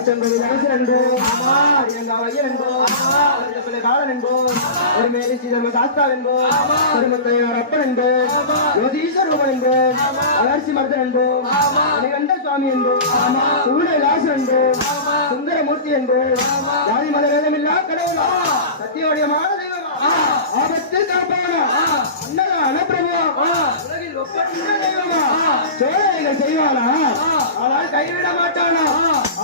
அச்சங்கோவில் அரசர் என்போம் ஐயன் என்போம் காலன் என்போம் ஒரு மேலி ஸ்ரீதர்ம சாஸ்தா என்போம் திருமத்தையார் அப்பன் என்போம் யோதீஸ்வரூபன் என்போம் வளர்ச்சி மருதன் என்போம் மணிகண்ட சுவாமி என்போம் சூழலாசன் என்போம் சுந்தரமூர்த்தி என்போம் ஜாதி மத வேதமில்லா கடவுளா சத்தியோடையமான தெய்வமா ஆபத்து காப்பானா அன்னதான பிரபுவா உலகில் ஒப்பற்ற தெய்வமா சோழனைகள் செய்வானா ஆனால் கைவிட மாட்டானா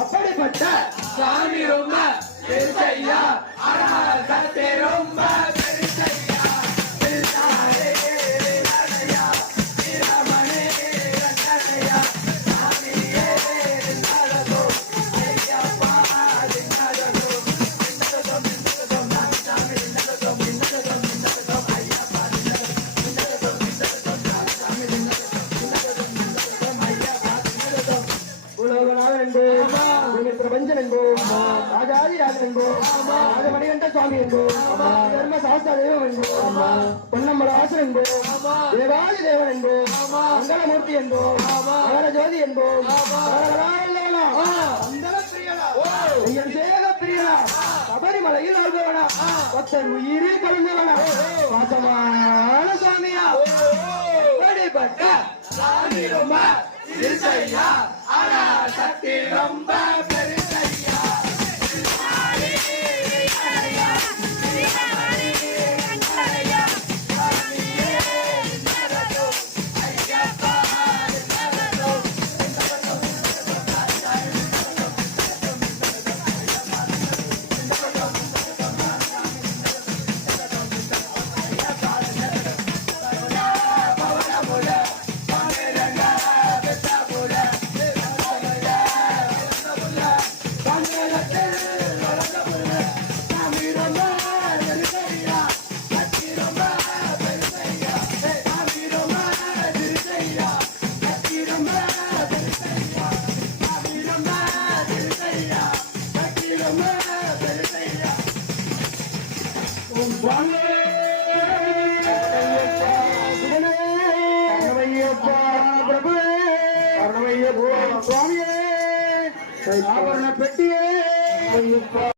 அப்படிப்பட்ட சாமி ரொம்ப பெருசையா சத்தே ரொம்ப பெருசையா பிரபஞ்சன் என்போம் ராஜாதி ராஜன் என்போம் ராஜமணிகண்ட சுவாமி என்போம் தர்ம சாஸ்தா தெய்வம் என்போம் பொன்னம்பலாசன் என்போம் தேவாதி தேவன் என்போம் மங்களமூர்த்தி என்போம் மகர ஜோதி என்போம் சபரிமலையில் ஆள்பவனா ஒத்தன் உயிரில் கலந்தவனா வாசமான சுவாமியா வழிபட்ட சாமி ரொம்ப பெருசையா சக்தி ரொம்ப பெருசையா சுவாமியே ஆபரண பெட்டியே